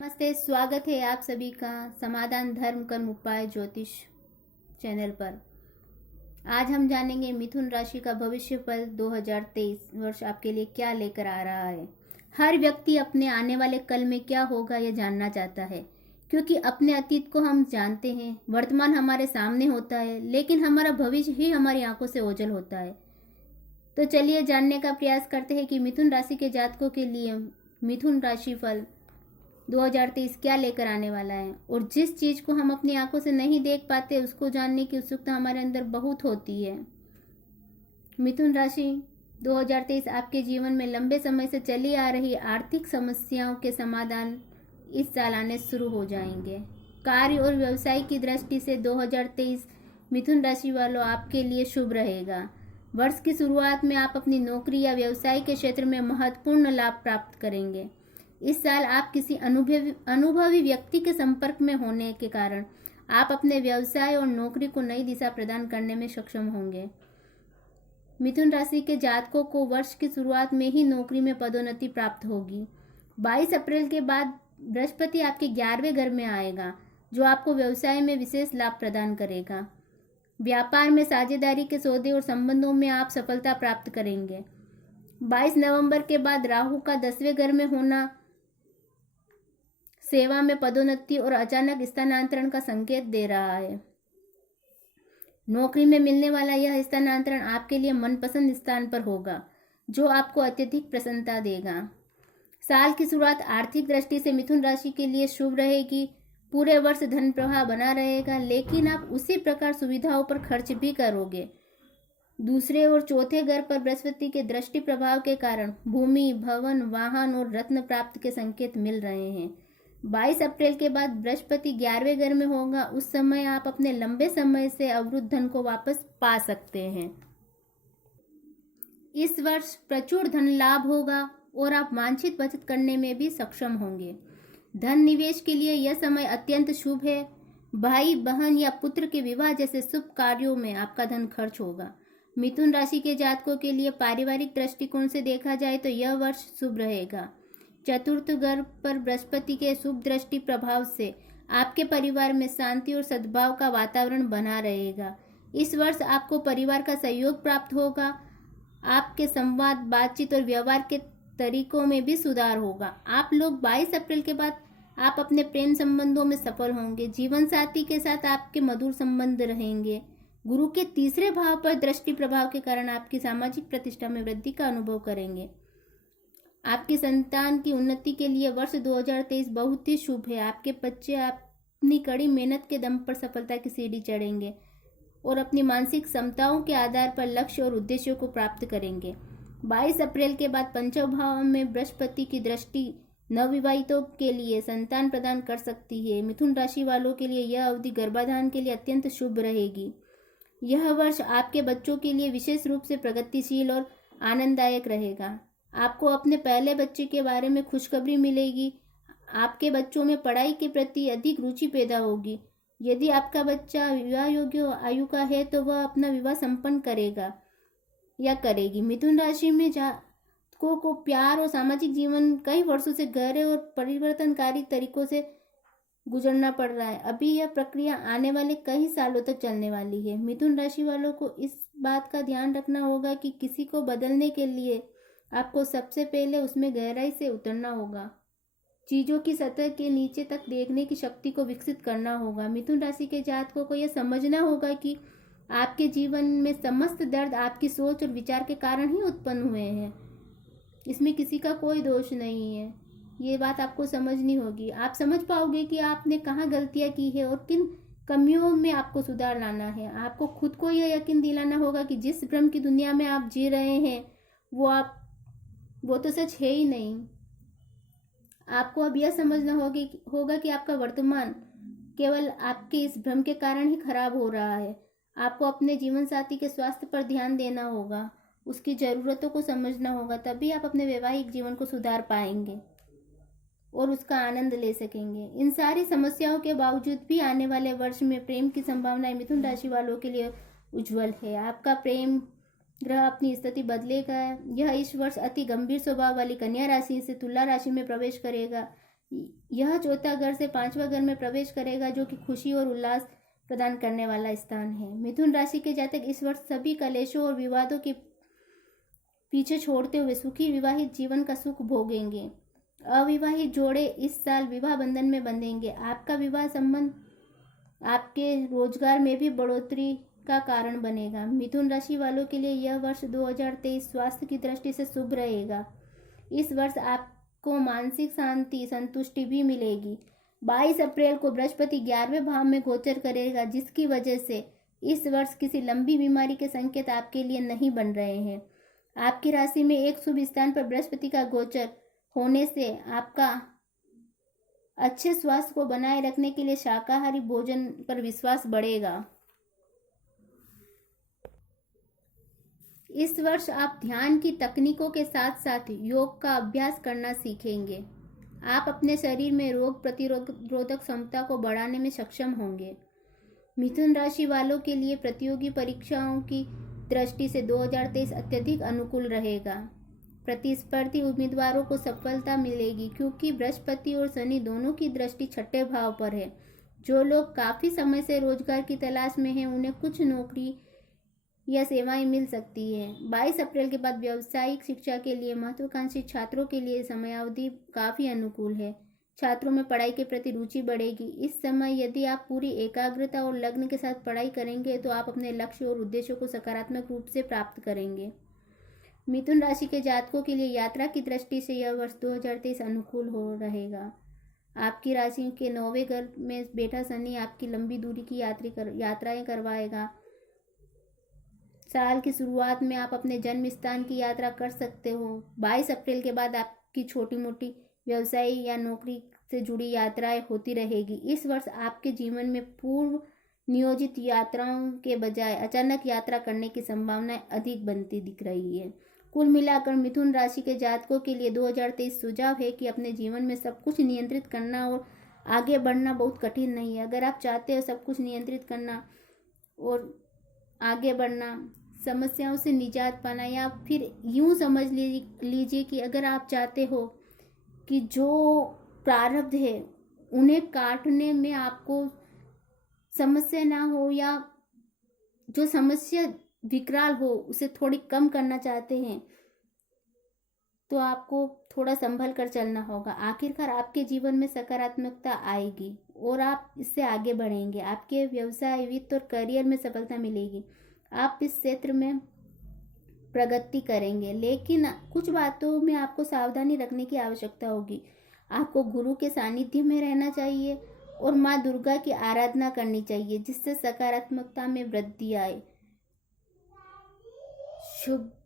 नमस्ते, स्वागत है आप सभी का समाधान धर्म कर्म उपाय ज्योतिष चैनल पर। आज हम जानेंगे मिथुन राशि का भविष्य फल 2023 वर्ष आपके लिए क्या लेकर आ रहा है। हर व्यक्ति अपने आने वाले कल में क्या होगा यह जानना चाहता है, क्योंकि अपने अतीत को हम जानते हैं, वर्तमान हमारे सामने होता है, लेकिन हमारा भविष्य ही हमारी आंखों से ओझल होता है। तो चलिए जानने का प्रयास करते हैं कि मिथुन राशि के जातकों के लिए मिथुन राशि फल 2023 क्या लेकर आने वाला है। और जिस चीज को हम अपनी आंखों से नहीं देख पाते उसको जानने की उत्सुकता हमारे अंदर बहुत होती है। मिथुन राशि 2023 आपके जीवन में लंबे समय से चली आ रही आर्थिक समस्याओं के समाधान इस साल आने शुरू हो जाएंगे। कार्य और व्यवसाय की दृष्टि से 2023 मिथुन राशि वालों आपके लिए शुभ रहेगा। वर्ष की शुरुआत में आप अपनी नौकरी या व्यवसाय के क्षेत्र में महत्वपूर्ण लाभ प्राप्त करेंगे। इस साल आप किसी अनुभवी व्यक्ति के संपर्क में होने के कारण आप अपने व्यवसाय और नौकरी को नई दिशा प्रदान करने में सक्षम होंगे। मिथुन राशि के जातकों को वर्ष की शुरुआत में ही नौकरी में पदोन्नति प्राप्त होगी। 22 अप्रैल के बाद बृहस्पति आपके 11वें घर में आएगा, जो आपको व्यवसाय में विशेष लाभ प्रदान करेगा। व्यापार में साझेदारी के सौदे और संबंधों में आप सफलता प्राप्त करेंगे। 22 नवंबर के बाद राहु का 10वें घर में होना सेवा में पदोन्नति और अचानक स्थानांतरण का संकेत दे रहा है। नौकरी में मिलने वाला यह स्थानांतरण आपके लिए मनपसंद स्थान पर होगा, जो आपको अत्यधिक प्रसन्नता देगा। साल की शुरुआत आर्थिक दृष्टि से मिथुन राशि के लिए शुभ रहेगी। पूरे वर्ष धन प्रवाह बना रहेगा, लेकिन आप उसी प्रकार सुविधाओं पर खर्च भी करोगे। दूसरे और चौथे घर पर बृहस्पति के दृष्टि प्रभाव के कारण भूमि, भवन, वाहन और रत्न प्राप्त के संकेत मिल रहे हैं। 22 अप्रैल के बाद बृहस्पति 11वें घर में होगा। उस समय आप अपने लंबे समय से अवरुद्ध धन को वापस पा सकते हैं। इस वर्ष प्रचुर धन लाभ होगा और आप वांछित बचत करने में भी सक्षम होंगे। धन निवेश के लिए यह समय अत्यंत शुभ है। भाई, बहन या पुत्र के विवाह जैसे शुभ कार्यों में आपका धन खर्च होगा। मिथुन राशि के जातकों के लिए पारिवारिक दृष्टिकोण से देखा जाए तो यह वर्ष शुभ रहेगा। चतुर्थ घर पर बृहस्पति के शुभ दृष्टि प्रभाव से आपके परिवार में शांति और सद्भाव का वातावरण बना रहेगा। इस वर्ष आपको परिवार का सहयोग प्राप्त होगा। आपके संवाद, बातचीत और व्यवहार के तरीकों में भी सुधार होगा। आप लोग 22 अप्रैल के बाद आप अपने प्रेम संबंधों में सफल होंगे। जीवन साथी के साथ आपके मधुर संबंध रहेंगे। गुरु के तीसरे भाव पर दृष्टि प्रभाव के कारण आपकी सामाजिक प्रतिष्ठा में वृद्धि का अनुभव करेंगे। आपकी संतान की उन्नति के लिए वर्ष 2023 बहुत ही शुभ है। आपके बच्चे अपनी कड़ी मेहनत के दम पर सफलता की सीढ़ी चढ़ेंगे और अपनी मानसिक क्षमताओं के आधार पर लक्ष्य और उद्देश्यों को प्राप्त करेंगे। 22 अप्रैल के बाद पंचम भाव में बृहस्पति की दृष्टि नवविवाहितों के लिए संतान प्रदान कर सकती है। मिथुन राशि वालों के लिए यह अवधि गर्भाधान के लिए अत्यंत शुभ रहेगी। यह वर्ष आपके बच्चों के लिए विशेष रूप से प्रगतिशील और आनंददायक रहेगा। आपको अपने पहले बच्चे के बारे में खुशखबरी मिलेगी। आपके बच्चों में पढ़ाई के प्रति अधिक रुचि पैदा होगी। यदि आपका बच्चा विवाह योग्य आयु का है तो वह अपना विवाह संपन्न करेगा या करेगी। मिथुन राशि में जातकों को प्यार और सामाजिक जीवन कई वर्षों से गहरे और परिवर्तनकारी तरीकों से गुजरना पड़ रहा है। अभी यह प्रक्रिया आने वाले कई सालों तक चलने वाली है। मिथुन राशि वालों को इस बात का ध्यान रखना होगा कि किसी को बदलने के लिए आपको सबसे पहले उसमें गहराई से उतरना होगा। चीजों की सतह के नीचे तक देखने की शक्ति को विकसित करना होगा। मिथुन राशि के जातकों को यह समझना होगा कि आपके जीवन में समस्त दर्द आपकी सोच और विचार के कारण ही उत्पन्न हुए हैं। इसमें किसी का कोई दोष नहीं है। ये बात आपको समझनी होगी। आप समझ पाओगे कि आपने कहाँ गलतियाँ की है और किन कमियों में आपको सुधार लाना है। आपको खुद को यह यकीन दिलाना होगा कि जिस भ्रम की दुनिया में आप जी रहे हैं वो तो सच है ही नहीं। आपको अब यह समझना होगा कि आपका वर्तमान केवल आपके इस भ्रम के कारण ही खराब हो रहा है। आपको अपने जीवन साथी के स्वास्थ्य पर ध्यान देना होगा, उसकी ज़रूरतों को समझना होगा, तभी आप अपने वैवाहिक जीवन को सुधार पाएंगे और उसका आनंद ले सकेंगे। इन सारी समस्याओं के बावजूद भी आने वाले वर्ष में प्रेम की संभावनाएं मिथुन राशि वालों के लिए उज्जवल है। आपका प्रेम ग्रह अपनी स्थिति बदलेगा। यह इस वर्ष अति गंभीर स्वभाव वाली कन्या राशि से तुला राशि में प्रवेश करेगा, यह चौथा घर से पांचवा घर में प्रवेश करेगा, जो कि खुशी और उल्लास प्रदान करने वाला स्थान है। मिथुन राशि के जातक इस वर्ष सभी कलेशों और विवादों के पीछे छोड़ते हुए सुखी विवाहित जीवन का सुख भोगेंगे। अविवाहित जोड़े इस साल विवाह बंधन में बंधेंगे। आपका विवाह संबंध आपके रोजगार में भी बढ़ोतरी का कारण बनेगा। मिथुन राशि वालों के लिए यह वर्ष 2023 स्वास्थ्य की दृष्टि से शुभ रहेगा। इस वर्ष आपको मानसिक शांति संतुष्टि भी मिलेगी। 22 अप्रैल को बृहस्पति 11वें भाव में गोचर करेगा, जिसकी वजह से इस वर्ष किसी लंबी बीमारी के संकेत आपके लिए नहीं बन रहे हैं। आपकी राशि में एक शुभ स्थान पर बृहस्पति का गोचर होने से आपका अच्छे स्वास्थ्य को बनाए रखने के लिए शाकाहारी भोजन पर विश्वास बढ़ेगा। इस वर्ष आप ध्यान की तकनीकों के साथ साथ योग का अभ्यास करना सीखेंगे। आप अपने शरीर में रोग प्रतिरोधक क्षमता को बढ़ाने में सक्षम होंगे। मिथुन राशि वालों के लिए प्रतियोगी परीक्षाओं की दृष्टि से 2023 अत्यधिक अनुकूल रहेगा। प्रतिस्पर्धी उम्मीदवारों को सफलता मिलेगी, क्योंकि बृहस्पति और शनि दोनों की दृष्टि छठे भाव पर है। जो लोग काफी समय से रोजगार की तलाश में हैं, उन्हें कुछ नौकरी या सेवाएं मिल सकती है। 22 अप्रैल के बाद व्यावसायिक शिक्षा के लिए महत्वाकांक्षी छात्रों के लिए समयावधि काफी अनुकूल है। छात्रों में पढ़ाई के प्रति रुचि बढ़ेगी। इस समय यदि आप पूरी एकाग्रता और लगन के साथ पढ़ाई करेंगे तो आप अपने लक्ष्य और उद्देश्यों को सकारात्मक रूप से प्राप्त करेंगे। मिथुन राशि के जातकों के लिए यात्रा की दृष्टि से यह वर्ष 2023 अनुकूल हो रहेगा। आपकी राशि के 9वें घर में बैठा शनि आपकी लंबी दूरी की यात्राएं करवाएगा। साल की शुरुआत में आप अपने जन्म स्थान की यात्रा कर सकते हो। 22 अप्रैल के बाद आपकी छोटी मोटी व्यवसाय या नौकरी से जुड़ी यात्राएं होती रहेगी। इस वर्ष आपके जीवन में पूर्व नियोजित यात्राओं के बजाय अचानक यात्रा करने की संभावनाएं अधिक बनती दिख रही है। कुल मिलाकर मिथुन राशि के जातकों के लिए 2023 सुझाव है कि अपने जीवन में सब कुछ नियंत्रित करना और आगे बढ़ना बहुत कठिन नहीं है। अगर आप चाहते हो सब कुछ नियंत्रित करना और आगे बढ़ना, समस्याओं से निजात पाना, या फिर यूं समझ लीजिए कि अगर आप चाहते हो कि जो प्रारब्ध है उन्हें काटने में आपको समस्या ना हो, या जो समस्या विकराल हो उसे थोड़ी कम करना चाहते हैं, तो आपको थोड़ा संभल कर चलना होगा। आखिरकार आपके जीवन में सकारात्मकता आएगी और आप इससे आगे बढ़ेंगे। आपके व्यवसाय, वित्त और करियर में सफलता मिलेगी। आप इस क्षेत्र में प्रगति करेंगे, लेकिन कुछ बातों में आपको सावधानी रखने की आवश्यकता होगी। आपको गुरु के सानिध्य में रहना चाहिए और माँ दुर्गा की आराधना करनी चाहिए, जिससे सकारात्मकता में वृद्धि आए। शुभदाय।